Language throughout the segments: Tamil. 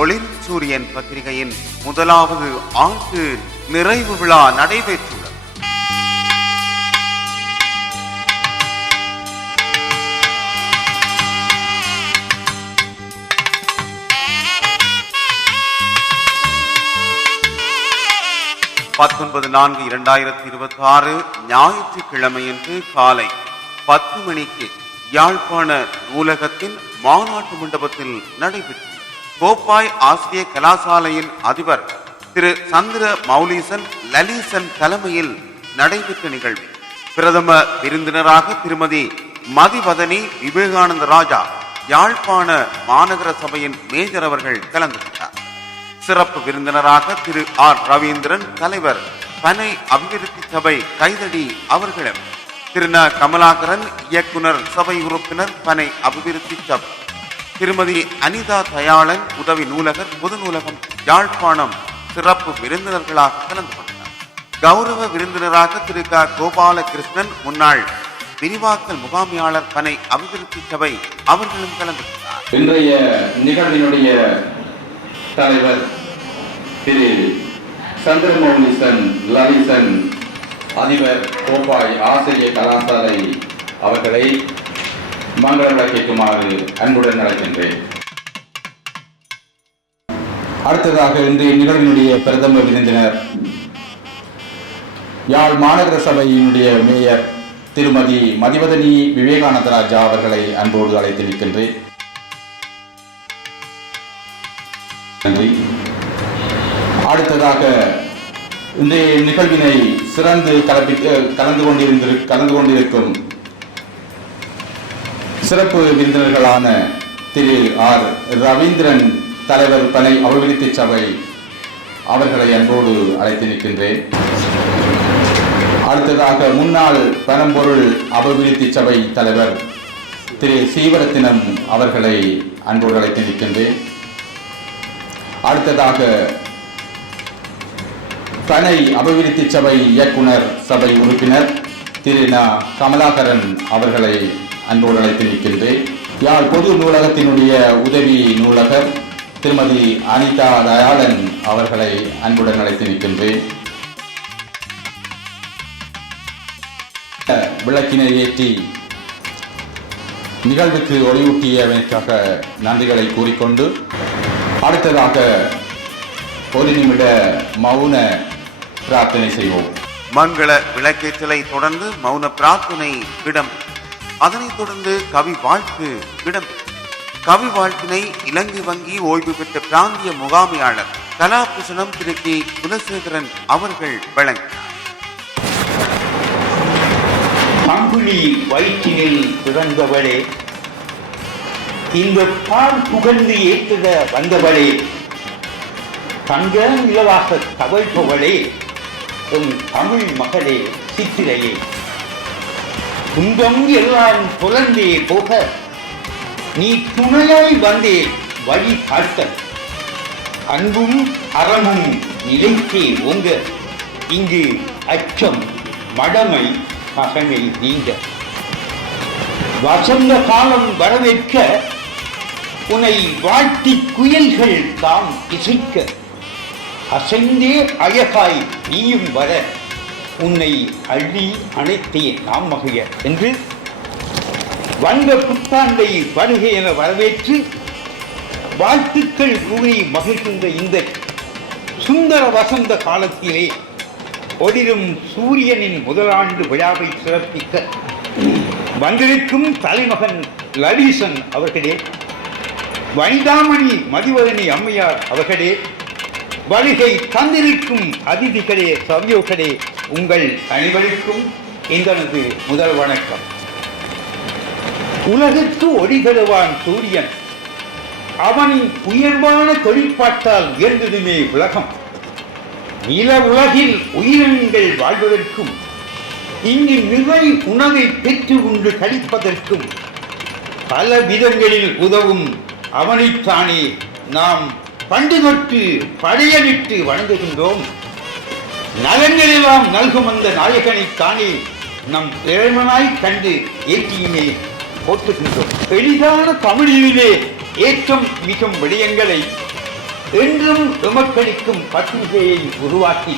ஒளிர் சூரியன் பத்திரிகையின் முதலாவது ஆண்டு நிறைவு விழா நடைபெற்றுள்ளது. ஞாயிற்றுக்கிழமையன்று காலை 10 மணிக்கு யாழ்ப்பாண நூலகத்தின் மாநாட்டு மண்டபத்தில் நடைபெற்றது. கோப்பாய் ஆசிரிய கலாசாலையின் அதிபர் திரு சந்திர மௌலீசன் லலீசன் தலைமையில் நடைபெற்ற நிகழ்வு பிரதம விருந்தினராக திருமதி மதிவதனி விவேகானந்த ராஜா யாழ்ப்பாண மாநகர சபையின் மேஜர் அவர்கள் கலந்து கொண்டார். சிறப்பு விருந்தினராக திரு ஆர் ரவீந்திரன் தலைவர் பனை அபிவிருத்தி சபை கைதடி அவர்களும், திரு ந கமலாகரன் இயக்குனர் சபை உறுப்பினர் பனை அபிவிருத்தி சபை, திருமதி அனிதா தயாளன் உதவி நூலகர் பொது நூலகம் யாழ்ப்பாணம் சிறப்பு விருந்தினர்களாக கலந்து கொண்டனர். கௌரவ விருந்தினராக திரு க கோபாலகிருஷ்ணன் முன்னாள் விரிவாக்கல் முகாமியாளர் பனை அபிவிருத்தி சபை அவர்களும் கலந்து கொண்டார். இன்றைய நிகழ்வினுடைய தலைவர் திரு சந்திரமௌலீசன் லலிசன் அதிபர் கோப்பாய் ஆசிரிய கலாசாலை அவர்களை மங்கள விளக்கேற்றுமாறு அன்புடன் அழைக்கின்றேன். அடுத்ததாக இன்றைய நிகழ்வினுடைய பிரதம விருந்தினர் யாழ் மாநகர சபையினுடைய மேயர் திருமதி மதிவதனி விவேகானந்த ராஜா அவர்களை அன்போடு அழைத்து நிற்கின்றேன். நன்றி. அடுத்ததாக இன்றைய நிகழ்வினை சிறந்து கலந்து கொண்டிருக்கும் சிறப்பு விருந்தினர்களான திரு ஆர் ரவீந்திரன் தலைவர் பனை அபிவிருத்தி சபை அவர்களை அன்போடு அழைத்து நிற்கின்றேன். அடுத்ததாக முன்னாள் பனம்பொருள் அபிவிருத்தி சபை தலைவர் திரு சீவரத்தினம் அவர்களை அன்போடு அழைத்து நிற்கின்றேன். அடுத்ததாக பனை அபிவிருத்தி சபை இயக்குனர் சபை உறுப்பினர் திரு ந கமலாகரன் அவர்களை அன்போடு அழைத்து நிற்கின்றேன். யாழ் பொது நூலகத்தினுடைய உதவி நூலகர் திருமதி அனிதா தயாளன் அவர்களை அன்புடன் அழைத்து நிற்கின்றேன். விளக்கினை ஏற்றி நிகழ்வுக்கு ஒளியூட்டியதற்காக நன்றிகளை கூறிக்கொண்டு அடுத்ததாக ஒரு நிமிட மௌன பிரார்த்தனை செய்வோம். மங்கள விளக்கேற்றலை தொடர்ந்து மௌன பிரார்த்தனை இடம், அதனைத் தொடர்ந்து கவி வாழ்த்து இடம். கவி வாழ்த்தினை இலங்கை வங்கி ஓய்வு பெற்ற பிராந்திய முகாமியாளர் கலாபூஷணம் திரு கே குலசேகரன் அவர்கள் வழங்கினார். பங்குனி வயிற்றினில் பிறந்தவளே, இந்த பால் புகழ்ந்து ஏற்றுத வந்தவளே, தங்க நிலவாக தவழ்பவளே, உன் தமிழ் மகளே சித்திரையே, துன்பம் எல்லாம் புலந்தே போக நீ துணையாய் வந்தே வழி காட்ட, அன்பும் அறமும் நிலைத்தே ஓங்க, இங்கு அச்சம் மடமை பகமை நீங்க, வசந்த காலம் வரவேற்க உன்னை வாழ்த்தி குயல்கள் தாம் இசைக்க, அசைந்தே அழகாய் நீயும் வர உன்னை அள்ளி அணைத்தே நாம் மகிழ என்று வந்த புத்தாண்டை வருகை என வரவேற்று வாழ்த்துக்கள் கூறி மகிழ்கின்ற இந்த சுந்தர வசந்த காலத்திலே ஒளிரும் சூரியனின் முதலாண்டு விழாவை சிறப்பிக்க வந்திருக்கும் தலைமகன் லலீசன் அவர்களே, வனிதாமணி மதிவதனி அம்மையார் அவர்களே, வருகை தந்திருக்கும் அதிதிகளே, சவியோர்களே, உங்கள் அனைவருக்கும் எங்களது முதல் வணக்கம். உலகுக்கு ஒளி தருவான் சூரியன், அவனின் உயர்வான தொழிற்பாட்டால் உயர்ந்ததுமே உலகம். நில உலகில் உயிரினங்கள் வாழ்வதற்கும் இங்கு நிறை உணவை பெற்று உண்டு கழிப்பதற்கும் பல விதங்களில் உதவும் அவனைத்தானே நாம் பண்டு தொட்டு படையலிட்டு வணங்குகின்றோம். நலங்களெல்லாம் நல்கும் அந்த நாயகனைத்தானே நம் இறைவனாய் கண்டு ஏற்றியுமே போற்றுகின்றோம். எளிதான தமிழிலே ஏற்றம் மிகும் விடயங்களை என்றும் எமக்களிக்கும் பத்திரிகையை உருவாக்கி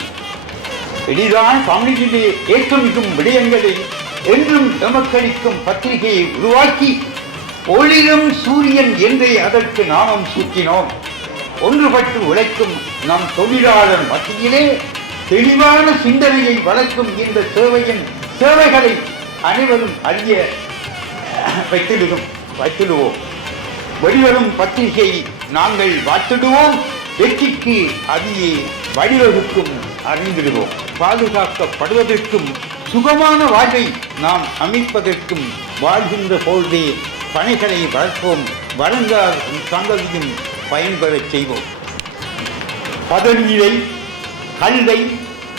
எளிதான தமிழிலே ஏற்றமிகும் விடயங்களை என்றும் எமக்களிக்கும் பத்திரிகையை உருவாக்கி ஒளிரும் சூரியன் என்றே அதற்கு நாமம் சூட்டினோம். ஒன்றுபட்டு உழைக்கும் நம் தொழிலாளர் மத்தியிலே தெளிவான சிந்தனையை வளர்க்கும் இந்த சேவைகளை அனைவரும் அறிய வைத்திடுவோம். வெளிவரும் பத்திரிகையை நாங்கள் வாழ்த்திடுவோம். வெற்றிக்கு அதிலே வழிவகுக்கும் அறிந்திடுவோம். பாதுகாக்கப்படுவதற்கும் சுகமான வாழ்வை நாம் அமைப்பதற்கும் வாழ்கின்ற பொழுதே பணிகளை வளர்ப்போம். வருங்கால சந்ததியும் பயன்பெறச் செய்வோம். பதநீரை, கல்லை,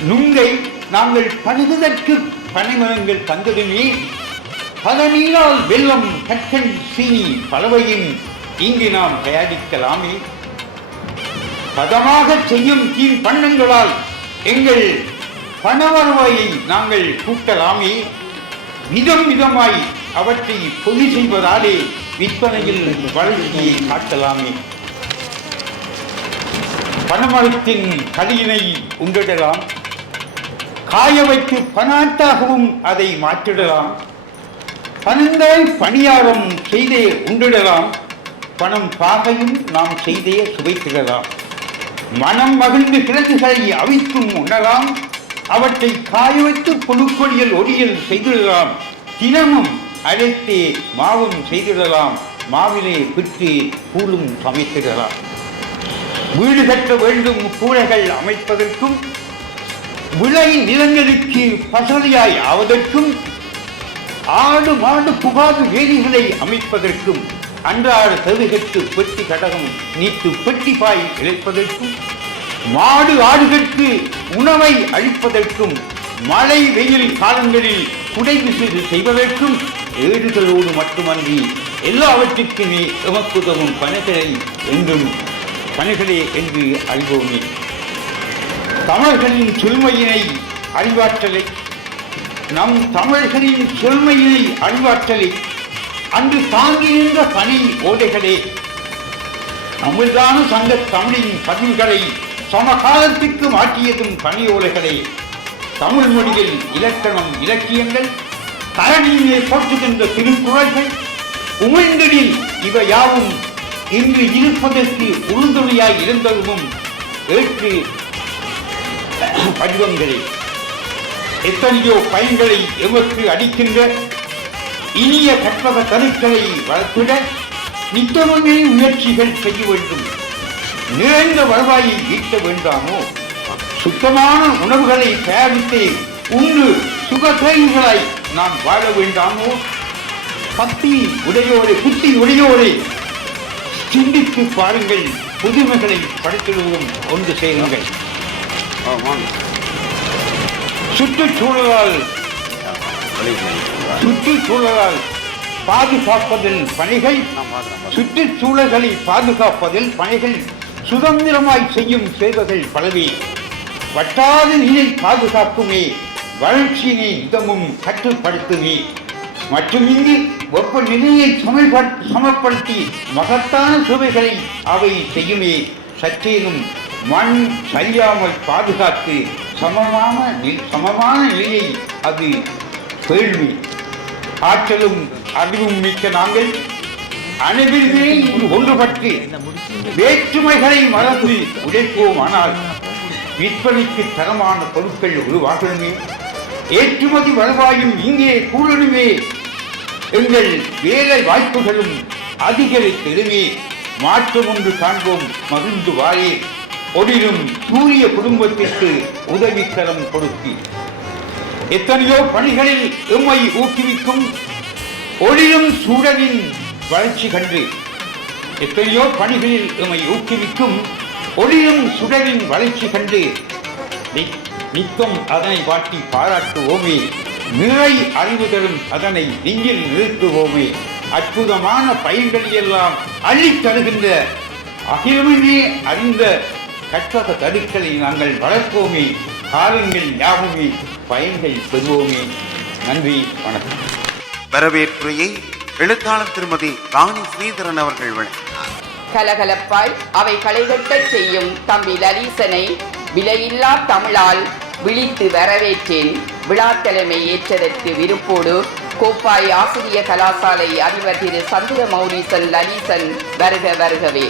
நுங்கை நாங்கள் பருகுதற்கு பனைமரங்கள் தந்ததுமே பதநீரால் வெள்ளம், கற்கள், சீனி பலவையும் இங்கு நாம் தயாரிக்கலாமே. பதமாக செய்யும் தீன் பண்ணங்களால் எங்கள் பணவரவாயை நாங்கள் கூட்டலாமே. விதம் விதமாய் அவற்றை பொதி செய்வதாலே விற்பனையில் வளர்ச்சியை காட்டலாமே. பனைமரத்தின் கலியினை உண்டிடலாம். காய வைத்து பனாட்டாகவும் அதை மாற்றிடலாம். பனந்தாய் பணியாரம் செய்தே உண்டிடலாம். பணம் பாகையும் நாம் செய்தே சுவைத்திடலாம். மனம் மகிழ்ந்து கிழக்குகளை அவித்தும் உண்ணலாம். அவற்றை காய வைத்து புழுக்கொடியல் ஒடியல் செய்திடலாம். தினமும் அழைத்தே மாவும் செய்திடலாம். மாவிலே பிற்று கூழும் சமைத்திடலாம். வீடு கட்ட வேண்டும் கூரைகள் அமைப்பதற்கும் விளை நிலங்களுக்கு பசலியாய் ஆவதற்கும் ஆடு மாடு புகாது வேலிகளை அமைப்பதற்கும் அன்றாட தகுகட்டு பெட்டி கடகம் நீட்டு பெட்டி பாய் இழைப்பதற்கும் மாடு ஆடுகளுக்கு உணவை அளிப்பதற்கும் மழை வெயில் காலங்களில் குடை விசிறு செய்வதற்கும் ஏடுகளோடு மட்டுமன்றி எல்லாவற்றிற்குமே எமக்குதவும் பணிகளை என்றும் பணிகளே என்று அறிவோமே. தமிழர்களின் சொல்மையினை அறிவாற்றலை நம் தமிழர்களின் சொல்மையினை அறிவாற்றலை அன்று தாங்கி நின்ற பணி ஓடைகளே தமிழ்தான சங்க தமிழின் பதிவுகளை சமகாலத்திற்கு மாற்றியதும் பணி ஓலைகளே. தமிழ் மொழியில் இலக்கணம் இலக்கியங்கள் தரணியிலே போற்றுகின்ற திருக்குறள்கள் உமிழ்ந்தலில் இவை யாவும் இன்று இருப்பதற்கு உறுதுணையாய் இருந்ததும் ஏற்று வடிவங்களே. எத்தனையோ பயன்களை எமக்கு அளிக்கின்ற இனிய கற்பக கருக்களை வளர்த்திட நித்தமுமே முயற்சிகள் செய்ய வேண்டும். நிறைந்த வருவாயை ஈட்ட வேண்டாமோ? சுத்தமான உணவுகளை தயாரித்து உண்டு சுகதேய்களாய் நாம் வாழ வேண்டாமோ? புத்தி உடையோரை சிந்தித்து பாருங்கள். புதுமைகளை படைத்திடுவோம். ஒன்று சேருங்கள். சுற்றுச்சூழலால் பாதுகாப்பதில் பணிகள் சுற்றுச்சூழல்களை பாதுகாப்பதில் பணிகள் சுதந்திரமாய் செய்யும் சேவைகள் பலவே. வட்டாத நீரை பாதுகாக்குமே. வளர்ச்சியினை இதமும் கட்டுப்படுத்துமே. மற்றும் இங்கு வெப்பநிலையை சமப்படுத்தி மகத்தான சுவைகளை அவை செய்யுமே. சற்றேனும் மண் சரியாமல் பாதுகாத்து சமமான நிலையை அது பேழ்வி. ஆற்றலும் அறிவும் மிக்க நாங்கள் அனைவருமே ஒன்றுபட்டு வேற்றுமைகளை மறந்து உழைப்போம். ஆனால் விற்பனைக்கு தரமான பொருட்கள் உருவாகணுமே. ஏற்றுமதி வருவாயும் இங்கே கூடணுமே. எங்கள் வேலை வாய்ப்புகளும் அதிகரித்திடுமே. மாற்றம் ஒன்று காண்போம். மகிழ்ந்து வாழே. ஒளிரும் சூரிய குடும்பத்திற்கு உதவிக்கரம் கொடுத்து எத்தனையோ பணிகளில் எம்மை ஊக்குவிக்கும் ஒளிரும் சூழலின் வளர்ச்சி கண்டு எத்தனையோ பணிகளில் எம்மை ஊக்குவிக்கும் ஒளிரும் சுடரின் வளர்ச்சி கண்டு நித்தம் அதனை வாட்டி பாராட்டுவோமே. நிறை அறிவு தரும் அதனை நெஞ்சில் நிறுத்துவோமே. அற்புதமான பயன்களை எல்லாம் அள்ளித் தருகின்ற அகிலமே அறிந்த கற்பக தடுக்களை நாங்கள் வளர்ப்போமே. காலங்கள் யாவுமே பயன்கள் பெறுவோமே. நன்றி, வணக்கம். வரவேற்புரையை எழுத்தாளர் திருமதி ராணி ஸ்ரீதரன் அவர்கள் வழங்கினார். கலகலப்பாய் அவை களைகட்டச் செய்யும் தம்பி லலீசனை விலையில்லா தமிழால் விழித்து வரவேற்றேன். விழாத்தலைமை ஏற்றதற்கு விருப்போடு கோப்பாய் ஆசிரிய கலாசாலை அதிபர் திரு சந்திர மௌரீசன் லலீசன் வருக வருகவே.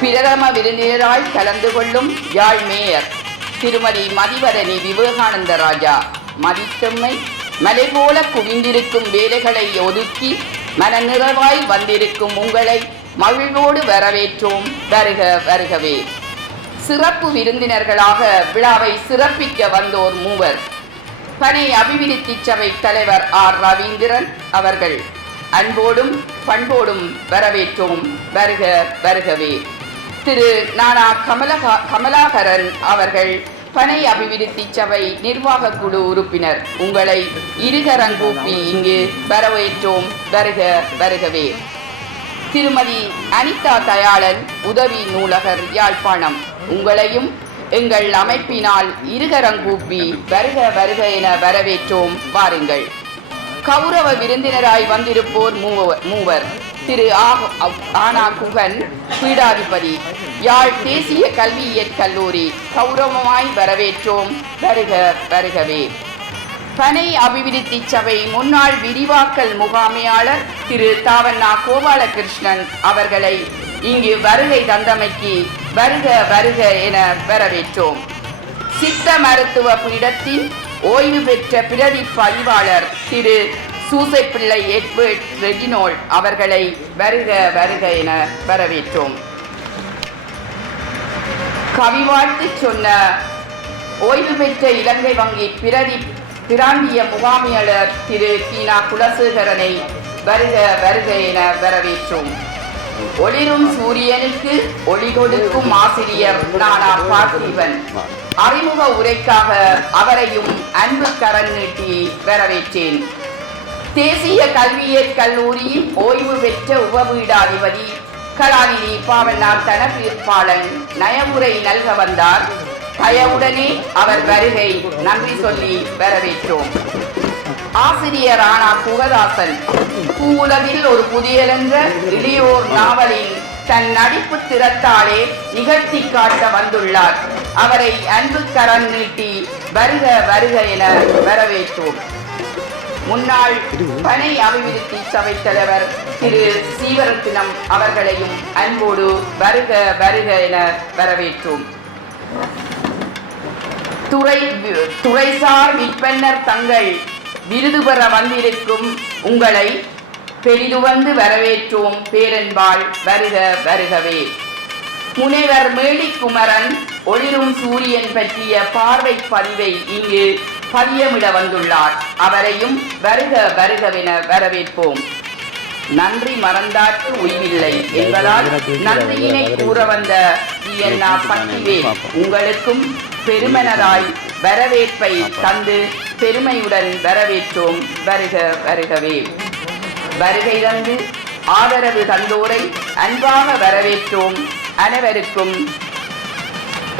பிரதம விருந்தினராய் கலந்து கொள்ளும் யாழ் மேயர் திருமதி மதிவதனி விவேகானந்த ராஜா மதித்தம்மை மலை போல குவிந்திருக்கும் வேலைகளை ஒதுக்கி மனநிறைவாய் வந்திருக்கும் உங்களை மகிழ்வோடு வரவேற்றோம். வருக வருகவே. சிறப்பு விருந்தினர்களாக விழாவை சிறப்பிக்க வந்தோர் மூவர். பனை அபிவிருத்தி சபை தலைவர் ஆர் ரவீந்திரன் அவர்கள் அன்போடும் பண்போடும் வரவேற்றோம். வருக வருகவே. திரு நானா கமலாகரன் அவர்கள் பனை அபிவிருத்தி சபை நிர்வாக குழு உறுப்பினர். உங்களை இருகரங்கூப்பி இங்கு வரவேற்றோம். வருக வருகவே. திருமதி அனிதா தயாளன் உதவி நூலகர் யாழ்ப்பாணம். உங்களையும் எங்கள் அமைப்பினால் இருகரங்கூப்பி வருக வருக என வரவேற்றோம். வாருங்கள். கௌரவ விருந்தினராய் வந்திருப்போர் மூவர். திரு ஆனா குகன் பீடாதிபதி யாழ் தேசிய கல்வியியற் கல்லூரி கௌரவமாய் வரவேற்றோம். வருக வருகவே. பனை அபிவிருத்தி சபை முன்னாள் விரிவாக்கல் முகாமையாளர் திரு தாவண்ணா கோபாலகிருஷ்ணன் அவர்களை இங்கு வருகை தந்தமைக்கு வருக வருக என வரவேற்றோம். சித்த மருத்துவ பீடத்தின் ஓய்வு பெற்ற பிரதி பதிவாளர் திரு சூசைப்பிள்ளை எட்வர்ட் ரெஜினோல் அவர்களை வருக வருக என வரவேற்றோம். கவிவாழ்த்து சொன்ன ஓய்வு பெற்ற இலங்கை வங்கி பிராந்திய முகாமையாளர் திரு கீனா குலசேகரனை வருக வருக என வரவேற்றோம். ஒளிரும் சூரியனுக்கு ஒளி கொடுக்கும் ஆசிரியர் நானா பார்த்திபன் அறிமுக உரைக்காக அவரையும் அன்பு கரம் நீட்டி வரவேற்றேன். தேசிய கல்வியியற் கல்லூரியின் ஓய்வு பெற்ற உபபீடாதிபதி கலாநிதி பாவண்ணா தனபீர்ப்பாளன் நயமுறை நல்க வந்தார். தயவுடனே அவர் வருகை நன்றி சொல்லி வரவேற்றோம். ஆசிரியர் ஆனா குகதாசன் பூவுலகில் ஒரு புதியல் என்ற இளையோர் நாவலின் தன் நடிப்பு திறத்தாலே நிகழ்த்தி காட்ட வந்துள்ளார். அவரை அன்பு கரம் நீட்டி வருக வருக என வரவேற்றோம். முன்னாள் பனை அபிவிருத்தி சபை தலைவர் திரு சீவரத்தினம் அவர்களையும் அன்போடு வருக வருக என வரவேற்றோம். துறைசார் விற்பனர் தங்கள் விருது பெற வந்திருக்கும் உங்களை பெரிதுவந்து வரவேற்றோம். பேரன்பால் வருக வருகவே. முனைவர் மேலிக்குமரன் ஒளிரும் சூரியன் பற்றிய பார்வை பதிவை இங்கு பதியமிட வந்துள்ளார். அவரையும் வருக வருகவென வரவேற்போம். நன்றி மறந்தாற்று உய்வில்லை என்பதால் நன்றியினை கூற வந்த பட்டிவேல் உங்களுக்கும் பெருமனராய் வரவேற்பை தந்து பெருமையுடன் வரவேற்றோம். வருக வருகவே. வருகை தந்து ஆதரவு தந்தோரை அன்பாக வரவேற்றோம். அனைவருக்கும்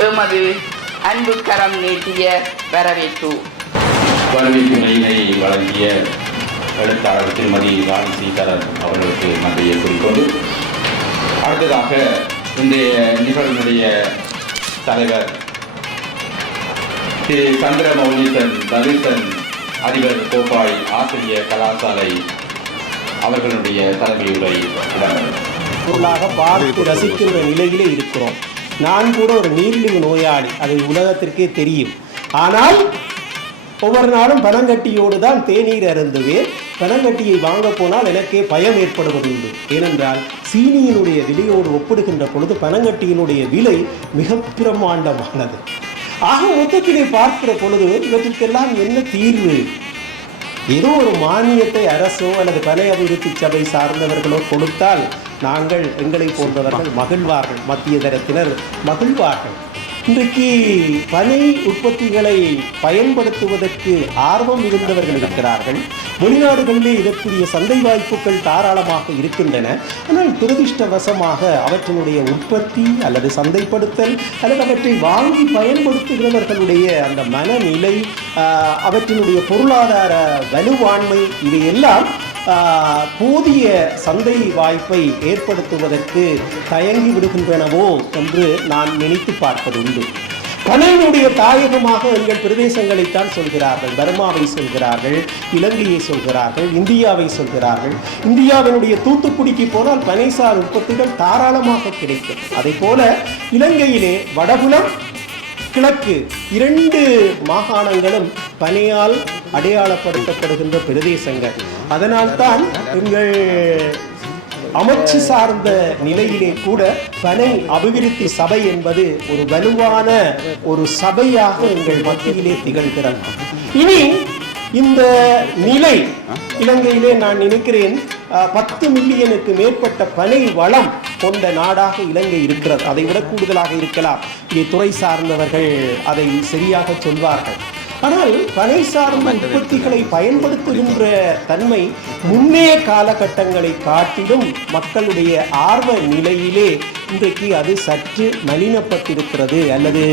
எமது அன்பு கரம் நீட்டிய வரவேற்பு. வரவேற்புரையினை வழங்கிய எழுத்தாளர் திருமதி ராணி சீதரன் அவர்களுக்கு நன்றியை கூறிக்கொண்டு அடுத்ததாக இன்றைய நிகழ்வினுடைய தலைவர் திரு சந்திர மௌலீசன் லலிதன் அதிபர் கோப்பாய் ஆசிரிய கலாசாலை அவர்களுடைய தலைமையுரை பொருளாக பார்த்து ரசிக்கின்ற நிலையிலே இருக்கிறோம். நான் கூட ஒரு நீரிழிவு நோயாளி, அது உலகத்திற்கே தெரியும். ஆனால் ஒவ்வொரு நாளும் பனங்கட்டியோடு தான் தேநீர் அருந்துவேன். பனங்கட்டியை வாங்க போனால் எனக்கே பயம் ஏற்படுவதுண்டு. ஏனென்றால் சீனியினுடைய விலையோடு ஒப்பிடுகின்ற பொழுது பனங்கட்டியினுடைய விலை மிக பிரமாண்டமானது. ஆக மொத்தத்திலே பார்க்கிற பொழுது இவற்றுக்கெல்லாம் என்ன தீர்வு? ஏதோ ஒரு மானியத்தை அரசோ அல்லது பனை அபிவிருத்தி சபை சார்ந்தவர்களோ கொடுத்தால் நாங்கள் எங்களை போன்றவர்கள் மகிழ்வார்கள், மத்திய தரத்தினர் மகிழ்வார்கள். இன்றைக்கு பனை உற்பத்திகளை பயன்படுத்துவதற்கு ஆர்வம் இருந்தவர்கள் இருக்கிறார்கள். வெளிநாடுகளிலே இதற்குரிய சந்தை வாய்ப்புகள் தாராளமாக இருக்கின்றன. ஆனால் துரதிர்ஷ்டவசமாக அவற்றினுடைய உற்பத்தி அல்லது சந்தைப்படுத்தல் அல்லது அவற்றை வாங்கி பயன்படுத்துகிறவர்களுடைய அந்த மனநிலை, அவற்றினுடைய பொருளாதார வலுவாண்மை இவையெல்லாம் போதிய சந்தை வாய்ப்பை ஏற்படுத்துவதற்கு தயங்கி விடுகின்றனவோ என்று நான் நினைத்து பார்ப்பதுண்டு. பனையினுடைய தாயகமாக எங்கள் பிரதேசங்களைத்தான் சொல்கிறார்கள். பர்மாவை சொல்கிறார்கள், இலங்கையை சொல்கிறார்கள், இந்தியாவை சொல்கிறார்கள். இந்தியாவினுடைய தூத்துக்குடிக்கு போனால் பனைசார் உற்பத்திகள் தாராளமாக கிடைக்கும். அதே போல இலங்கையிலே வடபுலம், கிழக்கு 2 மாகாணங்களும் பனையால் அடையாளப்படுத்தப்படுகின்ற பிரதேசங்கள். அதனால்தான் எங்கள் அமைச்சு சார்ந்த நிலையிலே கூட பனை அபிவிருத்தி சபை என்பது ஒரு வலுவான ஒரு சபையாக எங்கள் மத்தியிலே திகழ்கிறது. இனி இந்த நிலை இலங்கையிலே நான் நினைக்கிறேன் 10 மில்லியனுக்கு மேற்பட்ட பனை வளம் கொண்ட நாடாக இலங்கை இருக்கிறது. அதை விட கூடுதலாக இருக்கலாம். இங்கே துறை சார்ந்தவர்கள் அதை சரியாக சொல்வார்கள். ஆனால் பனை சார்ந்த உற்பத்திகளை பயன்படுத்துகின்ற தன்மை முன்னைய காலகட்டங்களை காட்டிலும் மக்களுடைய ஆர்வ நிலையிலே இன்றைக்கு அது சற்று மலினப்பட்டிருக்கிறது அல்லது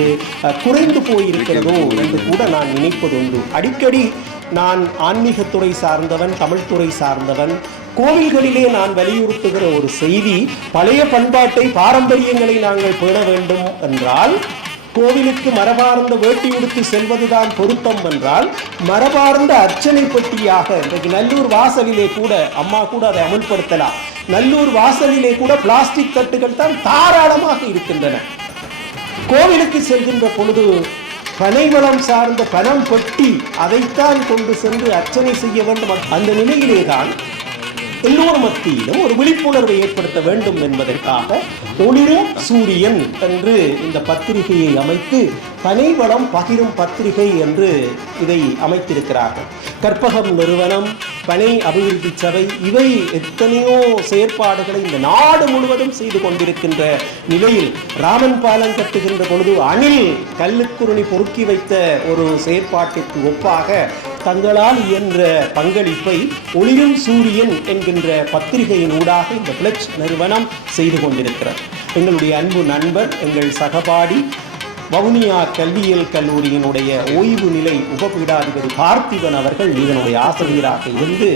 குறைந்து போயிருக்கிறதோ என்று கூட நான் நினைப்பதுண்டு. அடிக்கடி நான் ஆன்மீகத்துறை சார்ந்தவன், தமிழ்துறை சார்ந்தவன். கோவில்களிலே நான் வலியுறுத்துகிற ஒரு செய்தி, பழைய பண்பாட்டை பாரம்பரியங்களை நாங்கள் பேண வேண்டும் என்றால் கோவிலுக்கு மரபார்ந்த வேட்டி உடுத்து செல்வதுதான் பொருத்தம் என்றால் மரபார்ந்த அர்ச்சனை பெட்டியாக இன்றைக்கு நல்லூர் வாசலிலே கூட அம்மா கூட அதை அமுல்படுத்தலாம். நல்லூர் வாசலிலே கூட பிளாஸ்டிக் தட்டுகள் தான் தாராளமாக இருக்கின்றன. கோவிலுக்கு செல்கின்ற பொழுது பனைவளம் சார்ந்த பனம் பெட்டி அதைத்தான் கொண்டு சென்று அர்ச்சனை செய்ய வேண்டும். அந்த நிலையிலே தான் எல்லோர் மத்தியிலும் ஒரு விழிப்புணர்வை ஏற்படுத்த வேண்டும் என்பதற்காக ஒளிரும் சூரியன் என்று இந்த பத்திரிகையை அமைத்து பனைவளம் பகிரும் பத்திரிகை என்று இதை அமைத்திருக்கிறார்கள். கற்பகம் நிறுவனம், பனை அபிவிருத்தி சபை, இவை எத்தனையோ செயற்பாடுகளை இந்த நாடு முழுவதும் செய்து கொண்டிருக்கின்ற நிலையில் ராமன் பாலம் கட்டுகின்ற பொழுது அணில் கல்லுக்குருணி பொறுக்கி வைத்த ஒரு செயற்பாட்டிற்கு ஒப்பாக தங்களால் இயன்ற பங்களிப்பை ஒளிரும் சூரியன் என்கின்ற பத்திரிகையின் ஊடாக இந்த பிளட்ச் நிறுவனம் செய்து கொண்டிருக்கிறார். எங்களுடைய அன்பு நண்பர், எங்கள் சகபாடி, வவுனியா கல்வியியல் கல்லூரியினுடைய ஓய்வு நிலை உபபீடாதிபதி பார்த்திபன் அவர்கள் இதனுடைய ஆசிரியராக இருந்து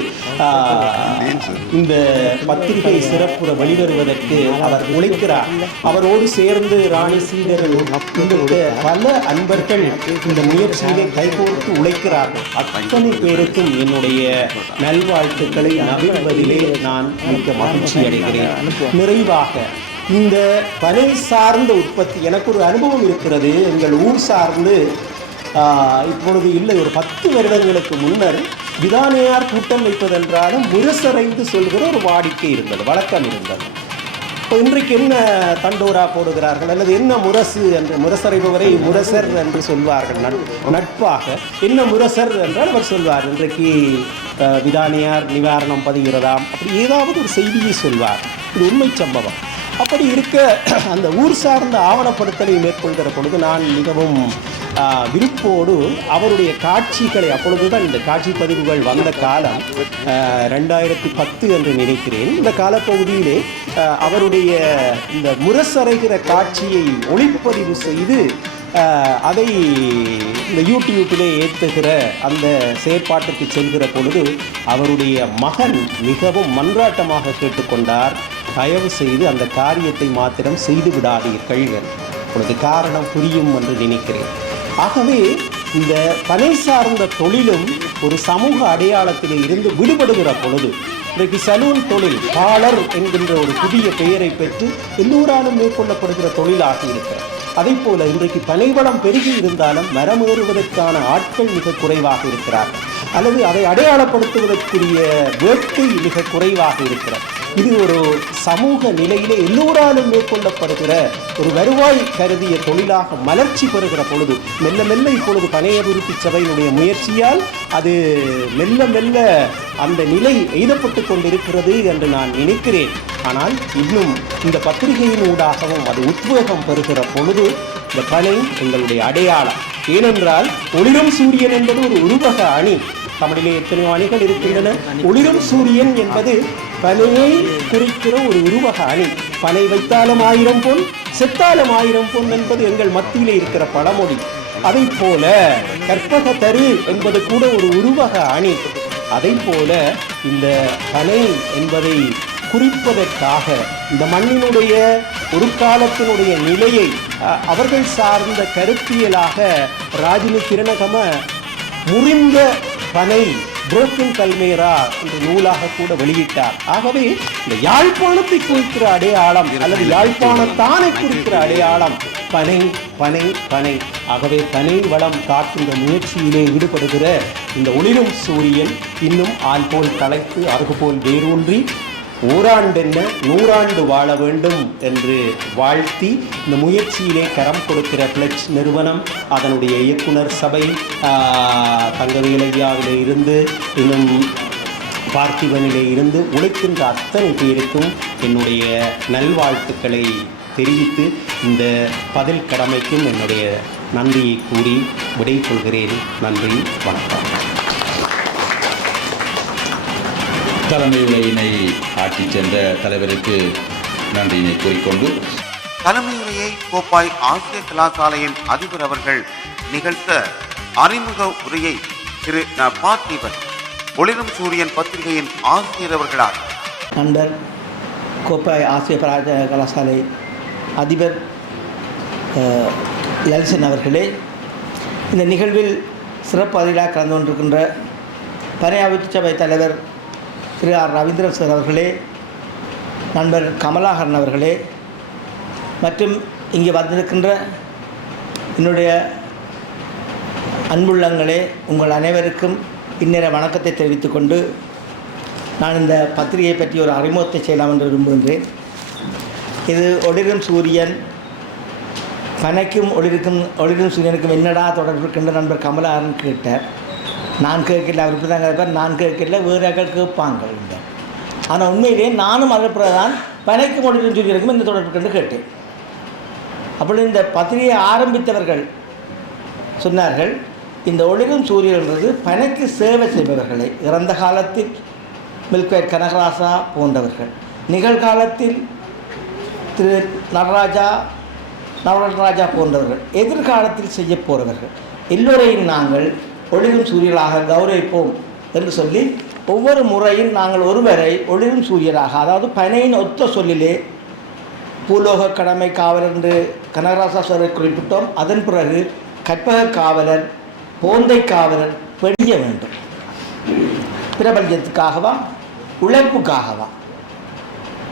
இந்த பத்திரிகை சிறப்புற வெளிவருவதற்கு அவர் உழைக்கிறார். அவரோடு சேர்ந்து ராணி சீதரன் பல அன்பர்கள் இந்த முயற்சியிலே கைகோர்த்து உழைக்கிறார்கள். அத்தனை பேருக்கும் என்னுடைய நல்வாழ்த்துக்களை நவிழ்வதிலே நான் மிக்க மகிழ்ச்சி அடைகிறேன். நிறைவாக இந்த பனை சார்ந்த உற்பத்தி எனக்கு ஒரு அனுபவம் இருக்கிறது. எங்கள் ஊர் சார்ந்து இப்பொழுது இல்லை, ஒரு 10 வருடங்களுக்கு முன்னர் விதானையார் கூட்டம் வைப்பதென்றாலும் முரசறைந்து சொல்கிற ஒரு வாடிக்கை இருந்தது, வழக்கம் இருந்தது. இப்போ இன்றைக்கு என்ன தண்டோரா போடுகிறார்கள் அல்லது என்ன முரசு என்று முரசறைபவரை முரசர் என்று சொல்வார்கள் நட்பாக. என்ன முரசர் என்றால் அவர் சொல்வார், இன்றைக்கு விதானையார் நிவாரணம் பதிகிறதாம், அப்படி ஏதாவது ஒரு செய்தியை சொல்வார். இது உண்மை சம்பவம். அப்படி இருக்க அந்த ஊர் சார்ந்த ஆவணப்படுத்தலை மேற்கொள்கிற பொழுது நான் மிகவும் விருப்போடு அவருடைய காட்சிகளை, அப்பொழுதுதான் இந்த காட்சி பதிவுகள் வந்த காலம் 2010 என்று நினைக்கிறேன். இந்த காலப்பகுதியிலே அவருடைய இந்த முரசறைகிற காட்சியை ஒளிப்பதிவு செய்து அதை இந்த யூடியூப்பிலே ஏற்றுகிற அந்த செயற்பாட்டுக்கு செல்கிற பொழுது அவருடைய மகன் மிகவும் மன்றாட்டமாக கேட்டுக்கொண்டார், தயவு செய்து அந்த காரியத்தை மாத்திரம் செய்து விடாதீர்கள். இப்பொழுது காரணம் புரியும் என்று நினைக்கிறேன். ஆகவே இந்த பனை சார்ந்த தொழிலும் ஒரு சமூக அடையாளத்திலே இருந்து விடுபடுகிற பொழுது இன்றைக்கு சலூன் தொழில், பாலர் என்கின்ற ஒரு புதிய பெயரை பெற்று எல்லோராலும் மேற்கொள்ளப்படுகிற தொழிலாக இருக்கிறது. அதே போல இன்றைக்கு பனைவளம் பெருகி இருந்தாலும் மரம் ஏறுவதற்கான ஆட்கள் மிக குறைவாக இருக்கிறார்கள் அல்லது அதை அடையாளப்படுத்துவதற்குரிய வேட்கை மிக குறைவாக இருக்கிறது. இது ஒரு சமூக நிலையிலே எல்லோராலும் மேற்கொள்ளப்படுகிற ஒரு வருவாய் கருதிய தொழிலாக மலர்ச்சி பெறுகிற பொழுது மெல்ல மெல்ல இப்பொழுது பனை அபிவிருத்தி சபையினுடைய முயற்சியால் அது மெல்ல மெல்ல அந்த நிலை எய்தப்பட்டு கொண்டிருக்கிறது என்று நான் நினைக்கிறேன். ஆனால் இன்னும் இந்த பத்திரிகையின் ஊடாகவும் அது உத்வேகம் பெறுகிற பொழுது இந்த பனை எங்களுடைய அடையாளம். ஏனென்றால் ஒளிரும் சூரியன் என்பது ஒரு உருவக அணி. தமிழிலே எத்தனையோ அணிகள் இருக்கின்றன. ஒளிரும் சூரியன் என்பது பனையை குறிக்கிற ஒரு உருவக அணி. பனை வைத்தாலும் 1000 பொன், செத்தாலும் 1000 பொன் என்பது எங்கள் மத்தியிலே இருக்கிற பழமொழி. அதை போல கற்பக தரு என்பது கூட ஒரு உருவக அணி. அதை போல இந்த பனை என்பதை குறிப்பதற்காக இந்த மண்ணினுடைய ஒரு காலத்தினுடைய நிலையை அவர்கள் சார்ந்த கருத்தியலாக ராஜினி கிரணகம முறிந்த பனை புரோக்கன் கல்மேரா என்ற நூலாக கூட வெளியிட்டார். ஆகவே இந்த யாழ்ப்பாணத்தை குறிக்கிற அடையாளம் அல்லது யாழ்ப்பாணத்தானை குறிக்கிற அடையாளம் பனை பனை பனை. ஆகவே பனை வளம் காக்கின்ற முயற்சியிலே ஈடுபடுகிற இந்த ஒளிரும் சூரியன் இன்னும் ஆள் போல் தலைத்து அருகு போல் வேரூன்றி ஓராண்டென்ன 100 ஆண்டு வாழ வேண்டும் என்று வாழ்த்தி இந்த முயற்சியிலே கரம் கொடுக்கிற பிளட்ச் நிறுவனம், அதனுடைய இயக்குனர் சபை, தங்கவேலையாவிலே இருந்து இன்னும் பார்த்திபனிலே இருந்து உழைக்கின்ற அத்தனை பேருக்கும் என்னுடைய நல்வாழ்த்துக்களை தெரிவித்து இந்த பதில் கடமைக்கும் என்னுடைய நன்றியை கூறி விடை கொள்கிறேன். நன்றி, வணக்கம். தலைமை உரையினை ஆற்றிச் சென்ற தலைவருக்கு நன்றியினை கூறிக்கொண்டு தலைமையுரையை கோப்பாய் ஆசிய கலாசாலையின் அதிபர் அவர்கள் நிகழ்த்த அறிமுக உரையை திரு பார்த்திபன் ஒளிரும் சூரியன் பத்திரிகையின் ஆசிரியர் அவர்களால் நண்பர் கோப்பாய் ஆசிய கலாசாலை அதிபர் லல்சன் அவர்களே, இந்த நிகழ்வில் சிறப்பு அதிலாக கலந்து கொண்டிருக்கின்ற பனையாவிற்று சபை தலைவர் திரு ஆர் ரவீந்திரன் சார் அவர்களே, நண்பர் கமலாகரன் அவர்களே மற்றும் இங்கே வந்திருக்கின்ற என்னுடைய அன்புள்ளங்களே, உங்கள் அனைவருக்கும் இந்நேர வணக்கத்தை தெரிவித்துக்கொண்டு நான் இந்த பத்திரிகை பற்றி ஒரு அறிமுகத்தை செய்யலாம் என்று விரும்புகின்றேன். இது ஒளிரும் சூரியன் பனைக்கும் ஒளிரும் சூரியனுக்கும் என்னடா தொடர்பு இருக்கின்ற நண்பர் கமலாகரன் கேட்டார். நான் கேட்கல, அவர் இப்படி தான் கேட்பார். நான் கேட்கல, வேறு ஆக்கள் கேட்பாங்க. ஆனால் உண்மையிலே நானும் அதற்பிறதான் பனைக்கும் ஒளிரும் சூரியனுக்கும் இந்த தொடர்பு என்று கேட்டேன். அப்பொழுது இந்த பத்திரிகையை ஆரம்பித்தவர்கள் சொன்னார்கள், இந்த ஒளிரும் சூரியன்றது பனைக்கு சேவை செய்பவர்களை, இறந்த காலத்தில் மில்க்வேட் கனகராசா போன்றவர்கள், நிகழ்காலத்தில் திரு நவரத்னராஜா போன்றவர்கள், எதிர்காலத்தில் செய்ய போகிறவர்கள் எல்லோரையும் நாங்கள் ஒளிரும் சூரியனாக கௌரவிப்போம் என்று சொல்லி ஒவ்வொரு முறையும் நாங்கள் ஒருவரை ஒளிரும் சூரியனாக, அதாவது பனையின் ஒத்த சொல்லிலே பூலோக கடமை காவலர் என்று கனகராசா சாரை குறிப்பிட்டோம். அதன் பிறகு கற்பக காவலர், போந்தை காவலர் பெரிய வேண்டும். பிரபஞ்சத்துக்காகவா, உழைப்புக்காகவா?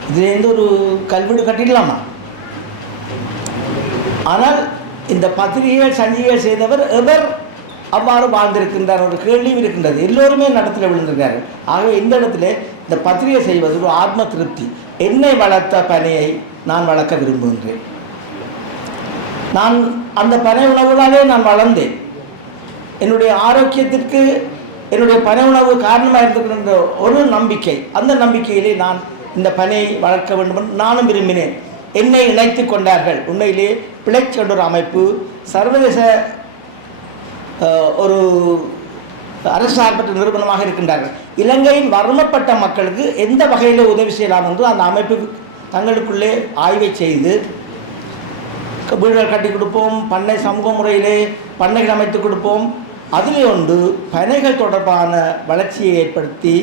இதுலேருந்து ஒரு கல்வீடு கட்டிடலாமா? ஆனால் இந்த பத்திரிகைகள் சஞ்சிகைகள் செய்தவர் எவர் அவ்வாறு வாழ்ந்திருக்கின்றார் ஒரு கேள்வியும் இருக்கின்றது. எல்லோருமே நடத்தில் விழுந்திருக்கார்கள். ஆகவே இந்த இடத்துல இந்த பத்திரிகை செய்வது ஒரு ஆத்ம திருப்தி. என்னை வளர்த்த பனையை நான் வளர்க்க விரும்புகின்றேன். நான் அந்த பனை உணவுகளாலே நான் வளர்ந்தேன். என்னுடைய ஆரோக்கியத்திற்கு என்னுடைய பனை உணவு காரணமாக இருந்திருக்கின்ற ஒரு நம்பிக்கை, அந்த நம்பிக்கையிலே நான் இந்த பனையை வளர்க்க வேண்டும் என்று நானும் விரும்பினேன். என்னை இணைத்து கொண்டார்கள். உண்மையிலே பிளட்ச் என்ற ஒரு அமைப்பு சர்வதேச ஒரு அரசார்பற்ற நிறுவனமாக இருக்கின்றார்கள். இலங்கையின் வறுமைப்பட்ட மக்களுக்கு எந்த வகையில் உதவி செய்யலாம் என்று அந்த அமைப்பு தங்களுக்குள்ளே ஆய்வை செய்து வீடுகள் கட்டி கொடுப்போம், பண்ணை சமூக முறையிலே பண்ணைகள் அமைத்து கொடுப்போம். அதிலே ஒன்று பனைகள் தொடர்பான வளர்ச்சியை ஏற்படுத்தி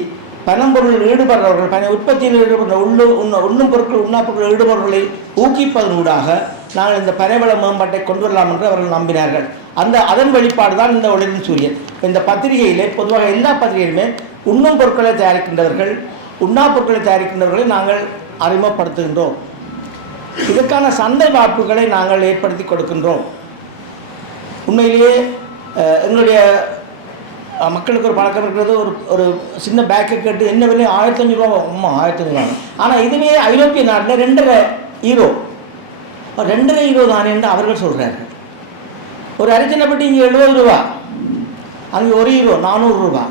பனம்பொருள் ஈடுபடுறவர்கள், பனை உற்பத்தியில் ஈடுபடுற உண்ணும் பொருட்கள் உண்ணா பொருட்கள் ஈடுபடுவர்களை ஊக்குவிப்பதனூடாக நாங்கள் இந்த பனைவள மேம்பாட்டை கொண்டு வரலாம் என்று அவர்கள் நம்பினார்கள். அதன் வெளிப்பாடு தான் இந்த ஒளிரும் சூரியன். இந்த பத்திரிகையிலே பொதுவாக எல்லா பத்திரிகையிலுமே உண்ணும் பொருட்களை தயாரிக்கின்றவர்கள், உண்ணா பொருட்களை தயாரிக்கின்றவர்களை நாங்கள் அறிமுகப்படுத்துகின்றோம். இதற்கான சந்தை வாய்ப்புகளை நாங்கள் ஏற்படுத்தி கொடுக்கின்றோம். உண்மையிலேயே எங்களுடைய மக்களுக்கு ஒரு பழக்கம் இருக்கிறது, ஒரு சின்ன பேக்கை கேட்டு என்ன விலை 1500 ரூபா, அம்மா 1500 ரூபா. ஆனால் இதுவே ஐரோப்பிய நாட்டில் 2.5 யூரோ, 2.5 யூரோ தானே என்று அவர்கள் சொல்கிறார்கள். ஒரு அரிச்சனைப்பட்டி இங்கே 70 ரூபா, அங்கே 1 யூரோ 400 ரூபா.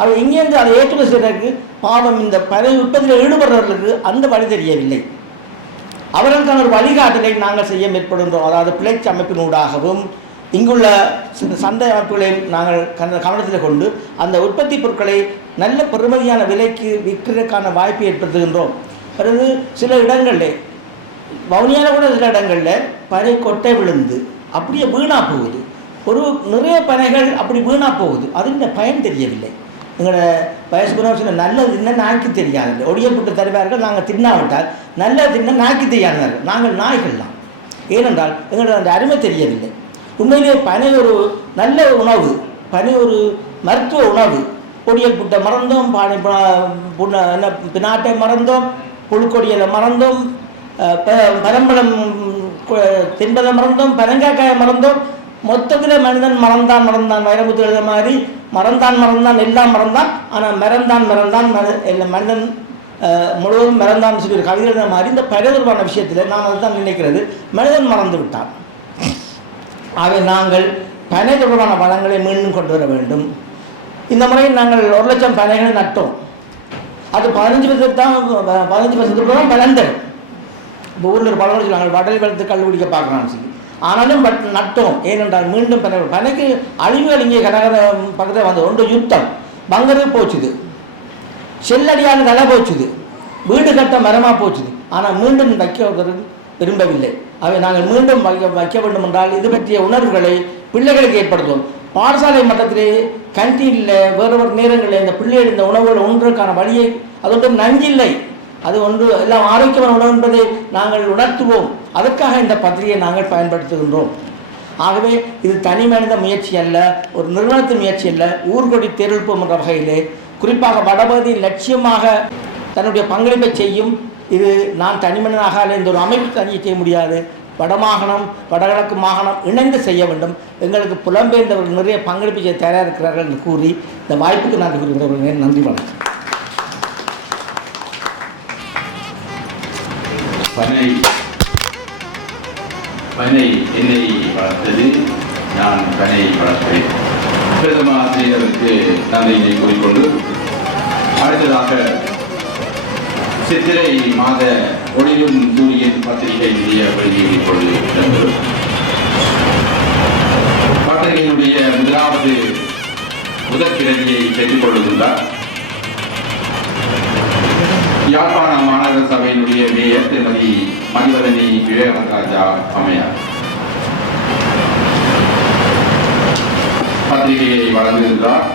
அது இங்கேருந்து அதை ஏற்றுமதி செய்கிறதுக்கு பாவம் இந்த பனை உற்பத்தியில் ஈடுபடுறவர்களுக்கு அந்த வழி தெரியவில்லை. அவர்களுக்கான ஒரு வழிகாட்டலை நாங்கள் செய்ய மேற்படுகின்றோம். அதாவது பிளட்ச் அமைப்பினூடாகவும் இங்குள்ள சந்தை அமைப்புகளையும் நாங்கள் கவனத்தில் கொண்டு அந்த உற்பத்தி பொருட்களை நல்ல பெறுமதியான விலைக்கு விற்கிறதுக்கான வாய்ப்பை ஏற்படுத்துகின்றோம். பிறகு சில இடங்களில் வவுனியான கூட சில இடங்களில் பனை கொட்டை விழுந்து அப்படியே வீணாக போகுது. நிறைய பனைகள் அப்படி வீணாக போகுது. அது இந்த பயன் தெரியவில்லை. எங்களோட வயசு குணம் நல்லது தின்ன நாய்க்கு தெரியாது, ஒடிய புட்டு தருவார்கள், நாங்கள் தின்னாவிட்டால் நல்லது தின்ன நாய்க்கு தெரியாதார்கள். நாங்கள் நாய்கள் தான். ஏனென்றால் எங்களோட அந்த அருமை தெரியவில்லை. உண்மையிலே பனை ஒரு நல்ல உணவு, பனை ஒரு மருத்துவ உணவு. பொடியல் புட்டை மறந்தோம், பினாட்டை மறந்தோம், புழுக்கொடியலை மறந்தோம், பரம்பழம் தின்பதை மறந்தோம், பனங்காக்காயை மறந்தோம். மொத்தத்தில் மனிதன் மறந்தான் வைரமுத்து எழுத மாதிரி மறந்தான் எல்லாம் மறந்தான். ஆனால் மறந்தான் மனிதன் முழுவதும் மறந்தான்னு சொல்லி கவிதை எழுத மாதிரி இந்த பரவலான விஷயத்தில் நான் அதுதான் நினைக்கிறது, மனிதன் மறந்து விட்டான். ஆகவே நாங்கள் பனை தொடர்பான வளங்களை மீண்டும் கொண்டு வர வேண்டும். இந்த முறையில் நாங்கள் 1,00,000 பனைகளை நட்டோம். அது 15% தான் வளர்ந்தது. இப்போ ஊரில் ஒரு பழம் சொல்லுவாங்க, வடல் வளர்த்து கல் குடிக்க பார்க்கலாம்னு சொல்லி. ஆனாலும் நட்டோம். ஏனென்றால் மீண்டும் பனைக்கு அழிவுகள் இங்கே கடற்கரை பக்கத்தில் வந்து ஒன்று யுத்தம், பங்கரு போச்சுது, செல்லடியான தலை போச்சுது, வீடு கட்ட மரமாக போச்சுது. ஆனால் மீண்டும் வைக்க விரும்பவில்லை. அவை நாங்கள் மீண்டும் வைக்க வேண்டும் என்றால் இது பற்றிய உணர்வுகளை பிள்ளைகளுக்கு ஏற்படுத்துவோம். பாடசாலை மட்டத்திலே கண்டீனில் வேறு நேரங்களில் இந்த பிள்ளைகள் இந்த உணவுகள் ஒன்றுக்கான வழியை, அது ஒன்றும் நஞ்சில்லை, அது ஒன்று எல்லாம் ஆரோக்கியமான உணவு என்பதை நாங்கள் உணர்த்துவோம். அதற்காக இந்த பத்திரிகையை நாங்கள் பயன்படுத்துகின்றோம். ஆகவே இது தனி மனித முயற்சி அல்ல, ஒரு நிறுவனத்தின் முயற்சி அல்ல, ஊர்கொடி தேர்தெடுப்போம் என்ற வகையிலே குறிப்பாக வடபகுதி லட்சியமாக தன்னுடைய பங்களிப்பை செய்யும். இது நான் தனி மனிதனாக இந்த ஒரு அமைப்பு தனியை செய்ய முடியாது. வடமாகாணம் வடகிழக்கு மாகாணம் இணைந்து செய்ய வேண்டும். எங்களுக்கு புலம்பெயர்ந்தவர்கள் நிறைய பங்களிப்பு செய்ய தயாராக இருக்கிறார்கள் என்று கூறி இந்த வாய்ப்புக்கு நான் கூறுகிறேன். நன்றி, வணக்கம். பனை என்னை வளர்த்தது, நான் பனை வளர்த்தேன். பிரதம ஆசிரியருக்கு நன்றியினை கூறிக்கொண்டு அடுத்ததாக சித்திரை மாத ஒளியும் சூரியன் பத்திரிகையினுடைய வெளியீடு கொள்ளும் பத்திரிகையினுடைய முதலாவது முதற்கிழமையை பெற்றுக் கொள்ளுகின்றார் யாழ்ப்பாண மாநகர சபையினுடைய மேயர் திருமதி மதிவதனி விவேகராஜா அம்மையார். பத்திரிகையை வழங்குகின்றார்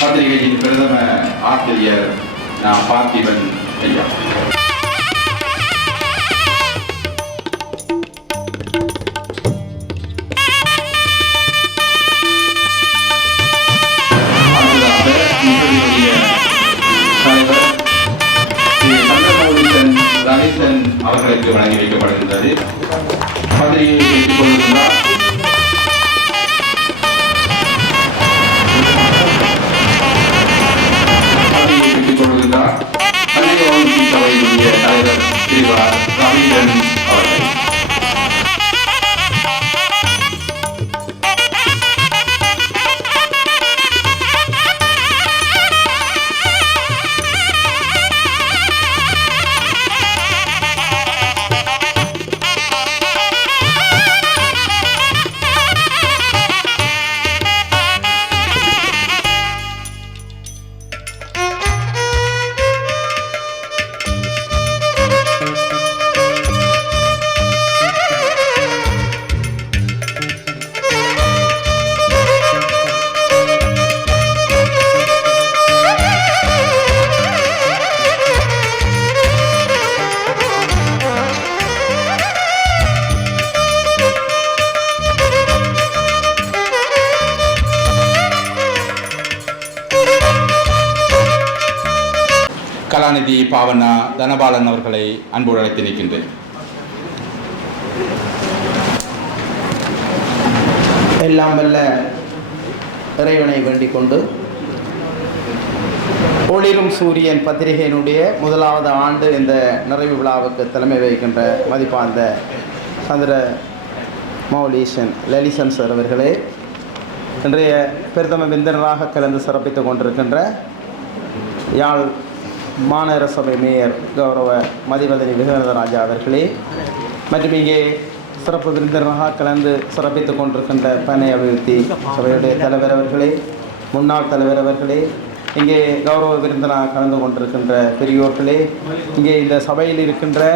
பத்திரிகையின் பிரதம ஆசிரியர் பார்த்திபன் ஐயா. அவர்களுக்கு வழங்கி வைக்கப்படுகின்றது. பத்திரிகையை பெற்றுக் கொள்கின்றார் சபையினுடைய தலைவர் ஸ்ரீவார் ரவீந்திரன் அவர்கள். கலாநிதி பாவண்ணா தனபாலன் அவர்களை அன்போடு அழைத்து நிற்கின்றேன். எல்லாம் வல்ல இறைவனை வேண்டிக் கொண்டு ஒளிரும் சூரியன் பத்திரிகையினுடைய முதலாவது ஆண்டு இந்த நிறைவு விழாவுக்கு தலைமை வகிக்கின்ற மதிப்பார்ந்த சந்திர மௌலீசன் லலிசன் சார் அவர்களே, இன்றைய பிரதம விருந்தினராக கலந்து சிறப்பித்துக் கொண்டிருக்கின்ற யாழ் மாநகர சபை மேயர் கௌரவ மதிவதனி விவேகராஜா அவர்களே, மற்றும் இங்கே சிறப்பு விருந்தினராக கலந்து சிறப்பித்துக் கொண்டிருக்கின்ற பனை அபிவிருத்தி சபையுடைய தலைவர் அவர்களே, முன்னாள் தலைவர் அவர்களே, இங்கே கௌரவ விருந்தினராக கலந்து கொண்டிருக்கின்ற பெரியோர்களே, இங்கே இந்த சபையில் இருக்கின்ற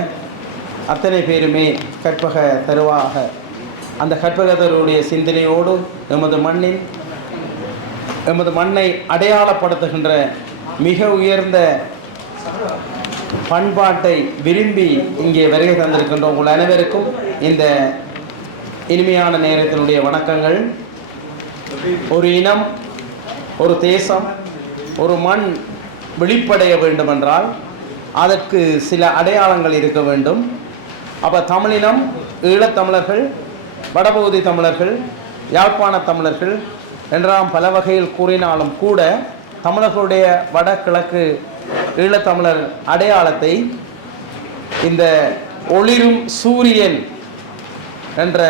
அத்தனை பேருமே கற்பக தருவாக அந்த கற்பக தருவுடைய சிந்தனையோடு எமது மண்ணின் எமது மண்ணை அடையாளப்படுத்துகின்ற மிக உயர்ந்த பண்பாட்டை விரும்பி இங்கே வருகை தந்திருக்கின்ற உங்கள் அனைவருக்கும் இந்த இனிமையான நேரத்தினுடைய வணக்கங்கள். ஒரு இனம், ஒரு தேசம், ஒரு மண் வெளிப்படைய வேண்டுமென்றால் அதற்கு சில அடையாளங்கள் இருக்க வேண்டும். அப்போ தமிழினம், ஈழத்தமிழர்கள், வடபகுதி தமிழர்கள், யாழ்ப்பாண தமிழர்கள் என்றாம் பல வகையில் கூறினாலும் கூட தமிழர்களுடைய வடகிழக்கு ஈழத்தமிழர் அடையாளத்தை இந்த ஒளிரும் சூரியன் என்ற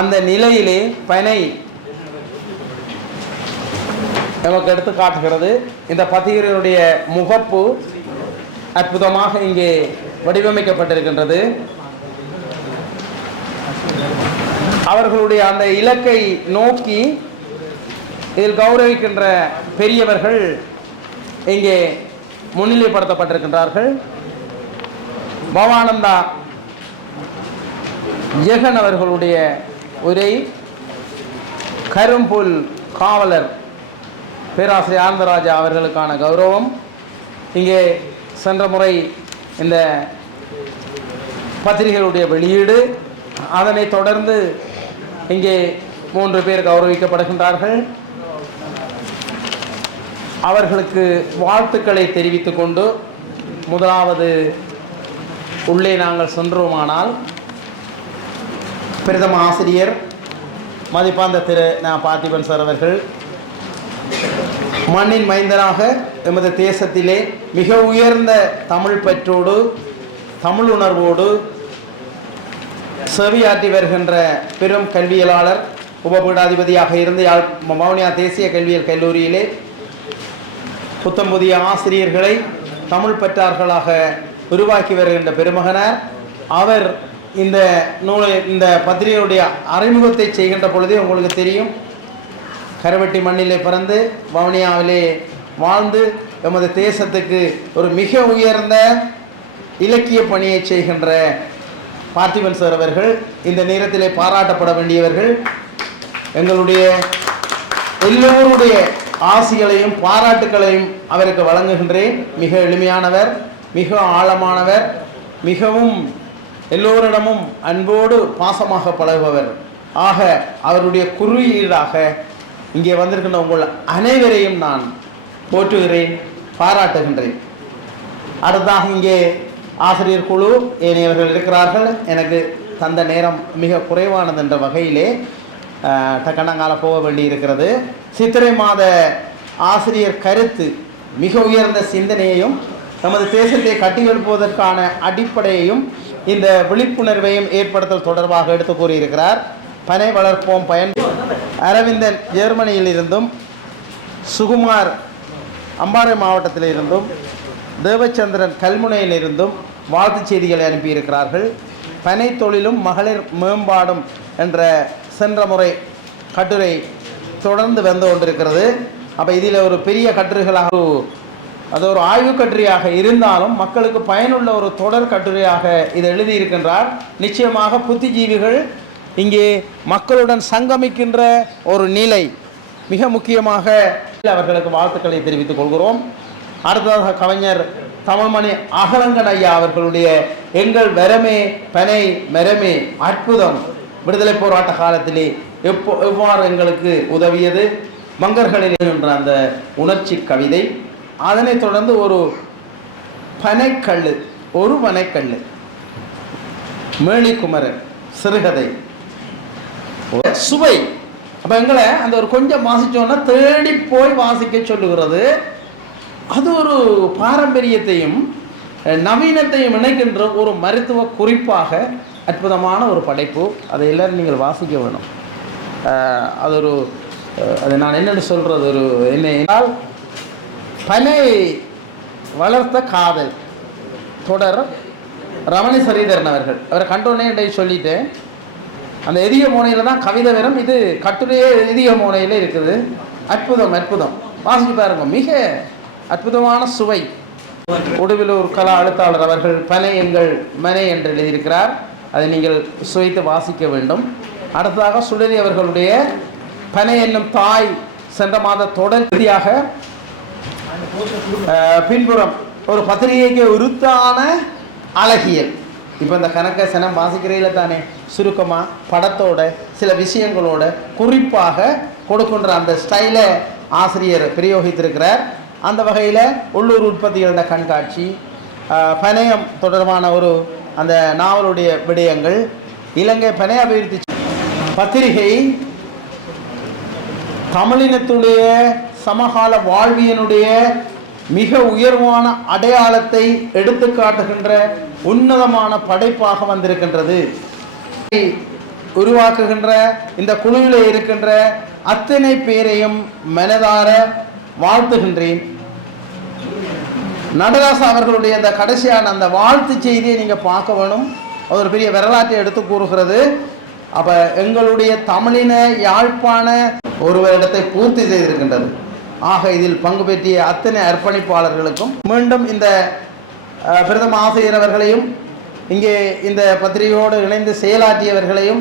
அந்த நிலையிலே பனை நமக்கு எடுத்து காட்டுகிறது. இந்த பத்திரிகையினுடைய முகப்பு அற்புதமாக இங்கே வடிவமைக்கப்பட்டிருக்கின்றது. அவர்களுடைய அந்த இலக்கை நோக்கி இதில் கௌரவிக்கின்ற பெரியவர்கள் இங்கே முன்னிலைப்படுத்தப்பட்டிருக்கின்றார்கள். பவானந்தா ஜெகன் அவர்களுடைய உரை, கரும்புல் காவலர் பேராசிரியர் ஆனந்தராஜா அவர்களுக்கான கௌரவம். இங்கே சென்ற முறை இந்த பத்திரிகைகளுடைய வெளியீடு, அதனைத் தொடர்ந்து இங்கே 3 பேர் கௌரவிக்கப்படுகின்றார்கள். அவர்களுக்கு வாழ்த்துக்களை தெரிவித்துக் கொண்டு முதலாவது உள்ளே நாங்கள் சென்றோமானால் பிரதம ஆசிரியர் மதிப்பாந்த திரு பார்த்திபன் சார் அவர்கள் மண்ணின் மைந்தனாக எமது தேசத்திலே மிக உயர்ந்த தமிழ் பற்றோடு தமிழ் உணர்வோடு செவியாற்றி வருகின்ற பெரும் கல்வியலாளர், உபபீடாதிபதியாக இருந்து வவுனியா தேசிய கல்வியியல் கல்லூரியிலே புத்தம் புதிய ஆசிரியர்களை தமிழ் பற்றார்களாக உருவாக்கி வருகின்ற பெருமகனார். அவர் இந்த இந்த பத்திரிகையுடைய அறிமுகத்தை செய்கின்ற பொழுதே உங்களுக்கு தெரியும், கரவெட்டி மண்ணிலே பிறந்து வவுனியாவிலே வாழ்ந்து எமது தேசத்துக்கு ஒரு மிக உயர்ந்த இலக்கிய பணியை செய்கின்ற பார்த்திபன் சார் அவர்கள் இந்த நேரத்திலே பாராட்டப்பட வேண்டியவர்கள். எங்களுடைய எல்லோருடைய ஆசிகளையும் பாராட்டுக்களையும் அவருக்கு வழங்குகின்றேன். மிக எளிமையானவர், மிக ஆழமானவர், மிகவும் எல்லோரிடமும் அன்போடு பாசமாக பழகுபவர். ஆக அவருடைய குறியீடாக இங்கே வந்திருக்கின்ற உங்கள் அனைவரையும் நான் போற்றுகிறேன், பாராட்டுகின்றேன். அடுத்ததாக இங்கே ஆசிரியர் குழு ஏனையவர்கள் இருக்கிறார்கள். எனக்கு தந்த நேரம் மிக குறைவானது என்ற வகையிலே டக்கணங்கால போக வேண்டி இருக்கிறது. சித்திரை மாத ஆசிரியர் கருத்து மிக உயர்ந்த சிந்தனையையும் நமது தேசத்தை கட்டியெழுப்புவதற்கான அடிப்படையையும் இந்த விழிப்புணர்வையும் ஏற்படுத்தல் தொடர்பாக எடுத்து கூறியிருக்கிறார். பனை வளர்ப்போம் பயன் அரவிந்தன் ஜெர்மனியில் இருந்தும், சுகுமார் அம்பாறை மாவட்டத்தில் இருந்தும், தேவச்சந்திரன் கல்முனையில் இருந்தும் வாழ்த்துச் செய்திகளை அனுப்பியிருக்கிறார்கள். பனை தொழிலும் மகளிர் மேம்பாடும் என்ற சென்ற முறை கட்டுரை தொடர்ந்து வந்து கொண்டிருக்கிறது. அப்போ இதில் ஒரு பெரிய கட்டுரைகளாக, அது ஒரு ஆய்வு கட்டுரையாக இருந்தாலும் மக்களுக்கு பயனுள்ள ஒரு தொடர் கட்டுரையாக இதை எழுதியிருக்கின்றார். நிச்சயமாக புத்திஜீவிகள் இங்கே மக்களுடன் சங்கமிக்கின்ற ஒரு நிலை மிக முக்கியமாக அவர்களுக்கு வாழ்த்துக்களை தெரிவித்துக் கொள்கிறோம். அடுத்ததாக கவிஞர் தமிழ்மணி அகலங்கன் ஐயா அவர்களுடைய எங்கள் வரமே பனை மரமே அற்புதம், விடுதலை போராட்ட காலத்திலே எவ்வாறு எங்களுக்கு உதவியது, மங்கர்களில் என்ற அந்த உணர்ச்சி கவிதை. அதனைத் தொடர்ந்து ஒரு பனைக்கல், ஒரு பனைக்கல், மேலிக்குமரன் சிறுகதை, சுவை. அப்போ எங்களை அந்த ஒரு கொஞ்சம் வாசித்தோன்னா தேடி போய் வாசிக்க சொல்லுகிறது. அது ஒரு பாரம்பரியத்தையும் நவீனத்தையும் இணைக்கின்ற ஒரு மருத்துவ குறிப்பாக அற்புதமான ஒரு படைப்பு. அதை எல்லோரும் நீங்கள் வாசிக்க வேணும். அது ஒரு அது நான் என்னென்னு சொல்கிறது, ஒரு என்னென்னால் பனை வளர்த்த காதல் தொடர் ரமணி சரீதரன் அவர்கள். அவரை கண்டோன்னே சொல்லிட்டேன். அந்த எதிய மோனையில் தான் கவிதை வரும், இது கட்டுரையே எதிய மோனையில் இருக்குது. அற்புதம் அற்புதம், வாசிச்சு பாருங்க, மிக அற்புதமான சுவை. உடுவிலூர் கலா எழுத்தாளர் அவர்கள் பனை எங்கள் மனை என்று எழுதியிருக்கிறார். அதை நீங்கள் சுவைத்து வாசிக்க வேண்டும். அடுத்ததாக சுடரி அவர்களுடைய பனை என்னும் தாய் சென்ற மாத தொடர்ச்சியாக பின்புறம் ஒரு பத்திரிகைக்கு உருத்தான அழகியல். இப்போ இந்த கணக்கை சனம் வாசிக்கிறீங்கள தானே, சுருக்கமாக படத்தோட சில விஷயங்களோட குறிப்பாக கொடுக்கின்ற அந்த ஸ்டைலை ஆசிரியர் பிரயோகித்திருக்கிறார். அந்த வகையில் உள்ளூர் உற்பத்திகளோட கண்காட்சி, பனயம் தொடர்பான ஒரு அந்த நாவலுடைய விடயங்கள், இலங்கை பனை அபிவிருத்தி பத்திரிகை தமிழினத்துடைய சமகால வாழ்வியனுடைய மிக உயர்வான அடையாளத்தை எடுத்து காட்டுகின்ற உன்னதமான படைப்பாக வந்திருக்கின்றது. உருவாக்குகின்ற இந்த குழுவில் இருக்கின்ற அத்தனை பேரையும் மனதார வாழ்த்துகின்றேன். நடராசா அவர்களுடைய அந்த கடைசியான அந்த வாழ்த்து செய்தியை நீங்கள் பார்க்க வேணும். ஒரு பெரிய வரலாற்றை எடுத்து கூறுகிறது. அப்போ எங்களுடைய தமிழின யாழ்ப்பாண ஒருவரிடத்தை பூர்த்தி செய்திருக்கின்றது. ஆக இதில் பங்கு பெற்றிய அத்தனை அர்ப்பணிப்பாளர்களுக்கும் மீண்டும் இந்த பிரதம ஆசிரியர் அவர்களையும் இங்கே இந்த பத்திரிகையோடு இணைந்து செயலாற்றியவர்களையும்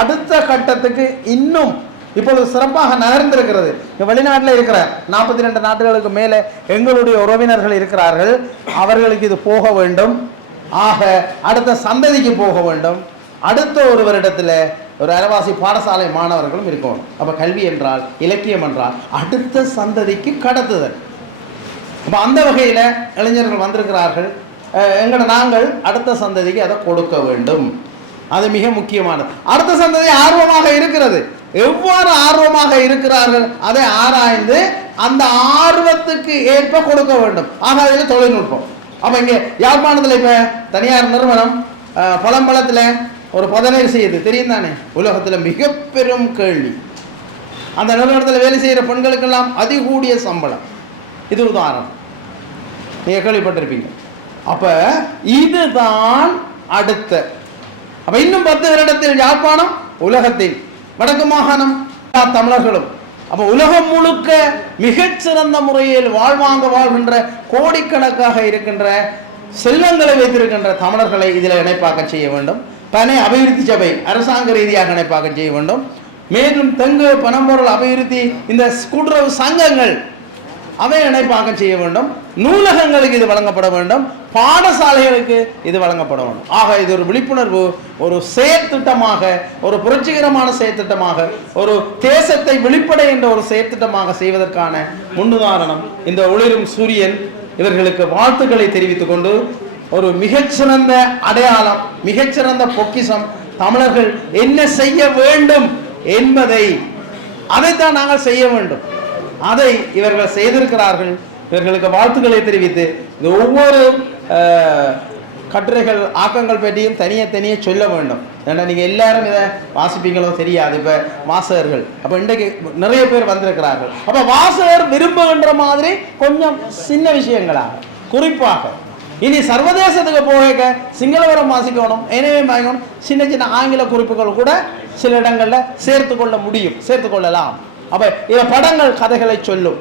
அடுத்த கட்டத்துக்கு இன்னும் இப்பொழுது சிறப்பாக நகர்ந்திருக்கிறது. வெளிநாட்டில் இருக்கிற 42 நாடுகளுக்கு மேலே எங்களுடைய உறவினர்கள் இருக்கிறார்கள். அவர்களுக்கு இது போக வேண்டும். ஆக அடுத்த சந்ததிக்கு போக வேண்டும். அடுத்த ஒரு வருடத்தில் ஒரு அரைவாசி பாடசாலை மாணவர்களும் இருக்கணும். அப்போ கல்வி என்றால், இலக்கியம் என்றால் அடுத்த சந்ததிக்கு கடத்துதல். அப்போ அந்த வகையில் இளைஞர்கள் வந்திருக்கிறார்கள். நாங்கள் அடுத்த சந்ததிக்கு அதை கொடுக்க வேண்டும். அது மிக முக்கியமானது. அடுத்த சந்ததி ஆர்வமாக இருக்கிறது. எவ்வாறு ஆர்வமாக இருக்கிறார்கள் அதை ஆராய்ந்து அந்த ஆர்வத்துக்கு ஏற்ப கொடுக்க வேண்டும். ஆக அதில் தொழில்நுட்பம். அப்போ இங்கே யாழ்ப்பாணத்தில் இப்போ தனியார் நிறுவனம் பழம்பழத்தில் ஒரு பதநீர் செய்யுது, தெரியும் தானே? உலகத்தில் மிக பெரும் கேள்வி. அந்த நிறுவனத்தில் வேலை செய்கிற பெண்களுக்கெல்லாம் அதிகூடிய சம்பளம். இது உதாரணம், நீங்கள் கேள்விப்பட்டிருப்பீங்க. அப்போ இதுதான் அடுத்த. அப்போ இன்னும் 10 வருடத்தில் யாழ்ப்பாணம் உலகத்தில், வடக்கு மாகாணம் தமிழர்களும், அப்போ உலகம் முழுக்க மிகச்சிறந்த முறையில் வாழ்கின்ற கோடிக்கணக்காக இருக்கின்ற செல்வங்களை வைத்திருக்கின்ற தமிழர்களை இதில் இணைப்பாக்க செய்ய வேண்டும். பனை அபிவிருத்தி சபை அரசாங்க ரீதியாக இணைப்பாக்க செய்ய வேண்டும். மேலும் தெங்கு பனம்பொருள் அபிவிருத்தி இந்த கூட்டுறவு சங்கங்கள் அவை இணைப்பாக்கம் செய்ய வேண்டும். நூலகங்களுக்கு இது வழங்கப்பட வேண்டும். பாடசாலைகளுக்கு இது வழங்கப்பட வேண்டும். ஆக இது ஒரு விழிப்புணர்வு, ஒரு செயற்திட்டமாக, ஒரு புரட்சிகரமான செயற்திட்டமாக, ஒரு தேசத்தை வெளிப்படை என்ற ஒரு செயற்திட்டமாக செய்வதற்கான முன்னுதாரணம் இந்த ஒளிரும் சூரியன். இவர்களுக்கு வாழ்த்துக்களை தெரிவித்துக் கொண்டு, ஒரு மிகச்சிறந்த அடையாளம், மிகச்சிறந்த பொக்கிஷம், தமிழர்கள் என்ன செய்ய வேண்டும் என்பதை அதைத்தான் நாங்கள் செய்ய வேண்டும். அதை இவர்கள் செய்திருக்கிறார்கள். இவர்களுக்கு வாழ்த்துக்களை தெரிவித்து இந்த ஒவ்வொரு கட்டுரைகள் ஆக்கங்கள் பற்றியும் தனியே சொல்ல வேண்டும். ஏன்னா நீங்கள் எல்லாரும் இதை வாசிப்பீங்களோ தெரியாது. இப்போ வாசகர்கள் அப்போ இன்றைக்கு நிறைய பேர் வந்திருக்கிறார்கள். அப்போ வாசகர் விரும்புகின்ற மாதிரி கொஞ்சம் சின்ன விஷயங்களாக, குறிப்பாக இனி சர்வதேசத்துக்கு போக சிங்களவரம் வாசிக்கணும், எனவே வாங்கணும். சின்ன ஆங்கில குறிப்புகள் கூட சில இடங்களில் சேர்த்து கொள்ளலாம். அப்போ இதை படங்கள் கதைகளை சொல்லும்.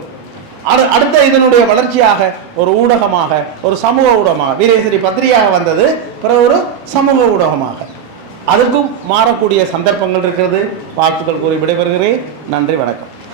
அடுத்த இதனுடைய வளர்ச்சியாக ஒரு ஊடகமாக, ஒரு சமூக ஊடகமாக, வீரேஸ்வரி பத்திரிகையாக வந்தது, பிறகு ஒரு சமூக ஊடகமாக அதுக்கும் மாறக்கூடிய சந்தர்ப்பங்கள் இருக்கிறது. வாழ்த்துக்கள் கூறி விடைபெறுகிறேன். நன்றி, வணக்கம்.